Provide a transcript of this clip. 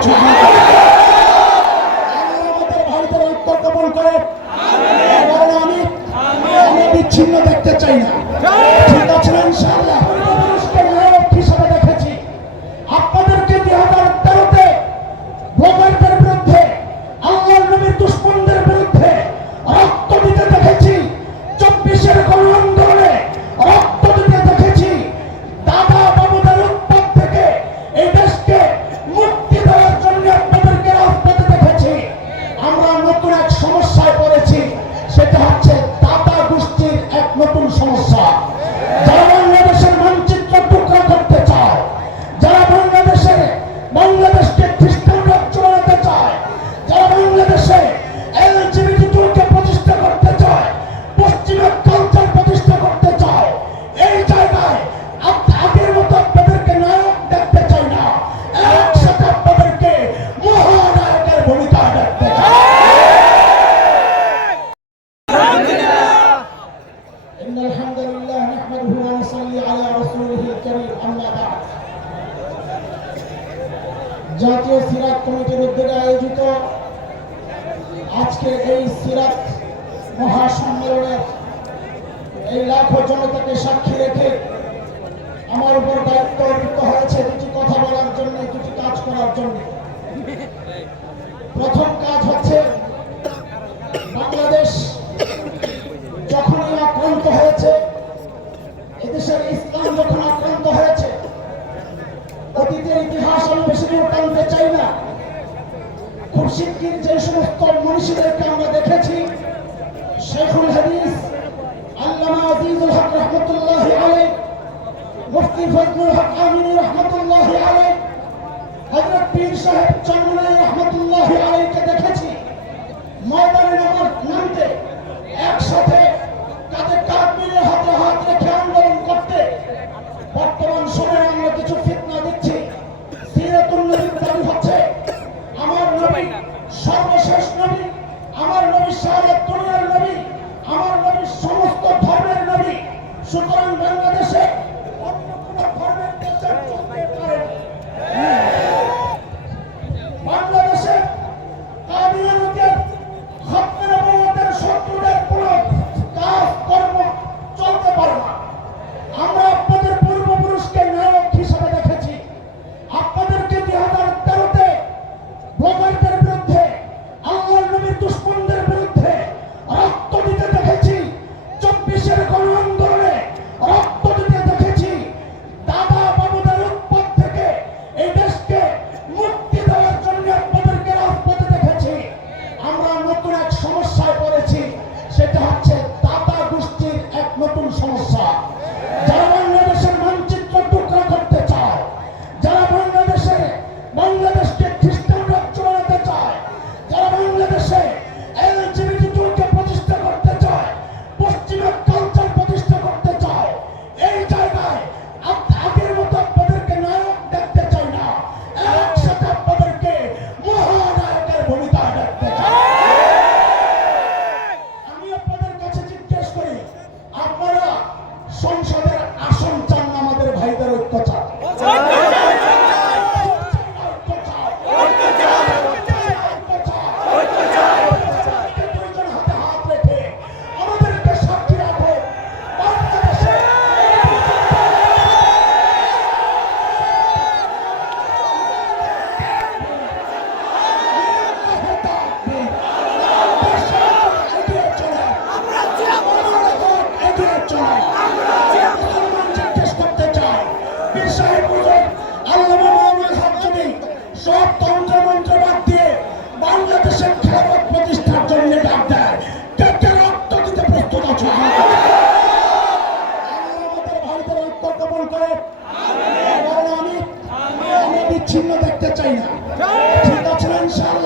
আছে। আমাদের ভারতের উত্তরগমন করে আমি বিচ্ছিন্ন দেখতে চাই না। ঠিক আছে না? ইনশাআল্লাহ নায়ক হিসাবে দেখেছি আপনাদেরকে 2013-তে ব্লগারদের বিরুদ্ধে, আল্লাহর নবীর দুশমনদের বিরুদ্ধে রক্ত দিতে দেখেছি। 24-এর গণ আন্দোলনে রক্ত দিতে দেখেছি। দাদা বাবুদের উৎপাত থেকে এই দেশকে মুক্তি দেওয়ার জন্য আপনাদেরকে রাজপথে দেখেছি। আমরা নতুন এক সমস্যায় পড়েছি, সেটা হচ্ছে দাদা গোষ্ঠীর এক নতুন সমস্যা। যারা বাংলাদেশের মানচিত্র টুকরা করতে চায়, যারা বাংলাদেশকে খ্রিস্টান রাজ্য বানাতে চায়, যারা বাংলাদেশে এলজিবিটি2কে প্রতিষ্ঠা করতে চায়, পশ্চিমা কালচার প্রতিষ্ঠা করতে চায়, এই জায়গায় আগের মতো আপনাদেরকে নায়ক দেখতে চাই না, একসাথে আপনাদেরকে মহানায়কের ভূমিকা দেখতে চাই। ইন্নাল হামদুলিল্লাহ নাহমাদুহু ওয়া নুসাল্লি আলা রাসূলিহিল কারীম, আম্মা বা'দ। জাতীয় সিরাত কমিটির উদ্যোগে আয়োজিত আজকে এই সিরাত মহাসম্মেলনের এই লাখো জনতাকে সাক্ষী রেখে আমার উপর দায়িত্ব অর্পিত হয়েছে দুটি কথা বলার জন্য, দুটি কাজ করার জন্য। প্রথম কাজ হচ্ছে, বাংলাদেশ যখনই আক্রান্ত হয়েছে, এদেশের ইসলাম যখন আক্রান্ত হয়েছে, অতীতের ইতিহাস আমি বেশি দূর টানতে চাই না। খুব শিগগির যে সমস্ত মনীষীদেরকে আমরা দেখেছি, শেখুল হাদিস আল্লামা আজিজুল হক রহমতুল্লাহি আলাইহি, মুফতি ফজলুল হক আমিনী রহমতুল্লাহি আলাইহি, হযরত পীর সাহেব চরমনাই রহমতুল্লাহি আলাইহিকে দেখেছি ময়দানে নামতে, একসাথে কাঁধে কাঁধ মিলিয়ে হাতে হাত রেখে আন্দোলন করতে। বর্তমান সময়ে আমরা কিছু ফিতনা দিচ্ছি। সিরাতুন নবীর দাবি হচ্ছে আমার নবী সর্বশেষ নবী, আমার নবী সারা দুনিয়ার নবী, আমার নবী সমস্ত ধর্মের নবী। সুতরাং বাংলাদেশে অন্য কোনো ধর্মের প্রচার চলতে পারে না। বাংলাদেশে কাদিয়ানীদের, খতমে নবুয়তের শত্রুদের কোনো কাজ কর্ম চলতে পারে না। আমরা আপনাদের পূর্বপুরুষকে নায়ক হিসাবে দেখেছি। আপনাদেরকে 2013-তে ব্লগারদের বিরুদ্ধে, আল্লাহর নবীর দুশমনদের বিরুদ্ধে রক্ত দিতে দেখেছি। 24-এর গণ আন্দোলনে রক্ত দিতে দেখেছি। দাদা বাবুদের উৎপাত থেকে এই দেশকে মুক্তি দেওয়ার জন্য আপনাদেরকে রাজপথে দেখেছি। আমরা নতুন এক সমস্যায় পড়েছি, সেটা হচ্ছে দাদা গোষ্ঠীর এক নতুন সমস্যা। যারা বাংলাদেশের মানচিত্র টুকরা করতে চায়, যারা বাংলাদেশকে খ্রিস্টান রাজ্য বানাতে চায়, যারা বাংলাদেশে এলজিবিটি2কে প্রতিষ্ঠা করতে চায়, পশ্চিমা কালচার প্রতিষ্ঠা করতে চায়, এই জায়গায় আগের মতো আপনাদেরকে নায়ক দেখতে চাই না, একসাথে আপনাদেরকে মহানায়কের ভূমিকা দেখতে চাই। আমি আপনাদের কাছে জিজ্ঞেস করি, আপনারা সংসদের আসন চান না আমাদের ভাইদের ঐক্য চান? দুইজন হাতে হাত রেখে আমাদেরকে সাক্ষী রাখো, বাংলাদেশে জিজ্ঞেস করতে চাই, পীর সাহেব হুজুর আল্লামা মামুনুল হক যদি সব তন্ত্র মন্ত্র বাদ দিয়ে বাংলাদেশের খেলাফত প্রতিষ্ঠার জন্য ডাক দেয়, কে রক্ত দিতে প্রস্তুত আছে? আমাদের ভারতের উত্তরগমন করে আমি বিচ্ছিন্ন দেখতে চাই না। ঠিক আছে না? ইনশাআল্লাহ